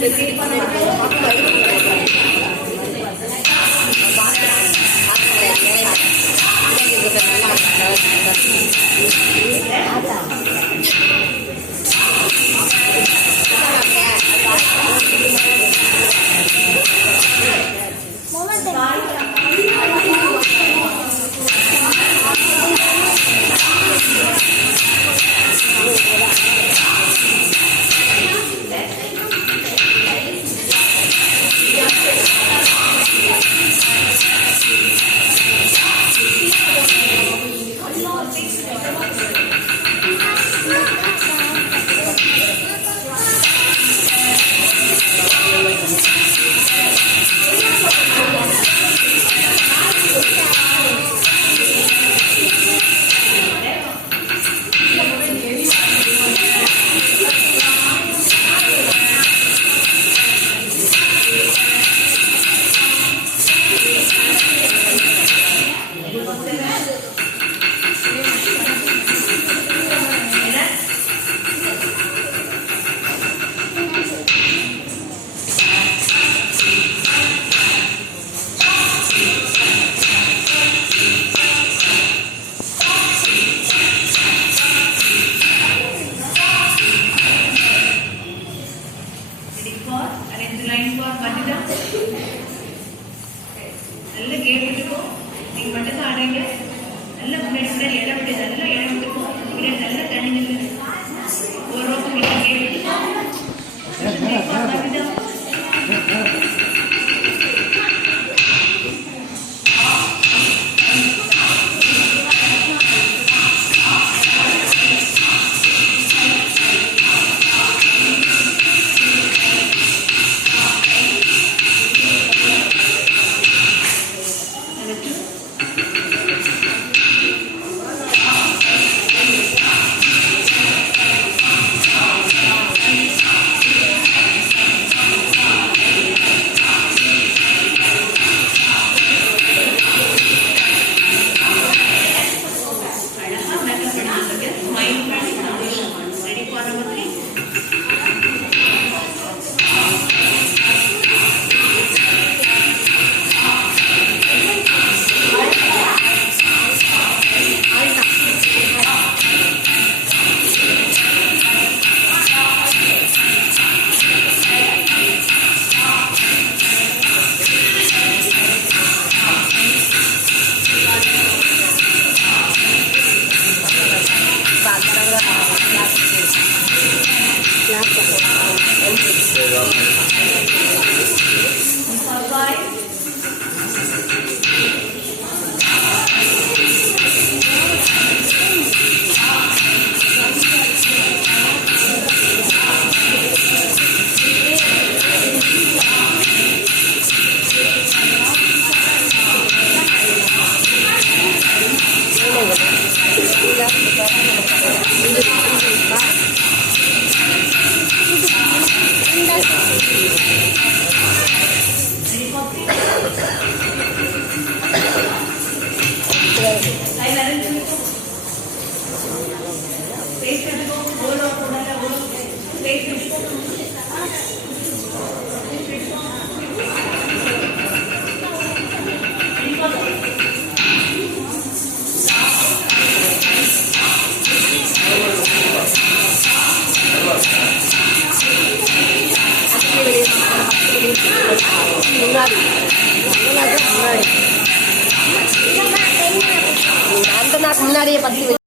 जल्दी line the line நல்ல game நீங்க மட்டும் தான் ஆடுங்க நல்ல முன்னாடி முன்னாடி இடம் விட்டு நல்ல இடம் விட்டுக்கோ முன்னாடி நல்ல தண்ணி Bye-bye. முன்னாடியே பத்தி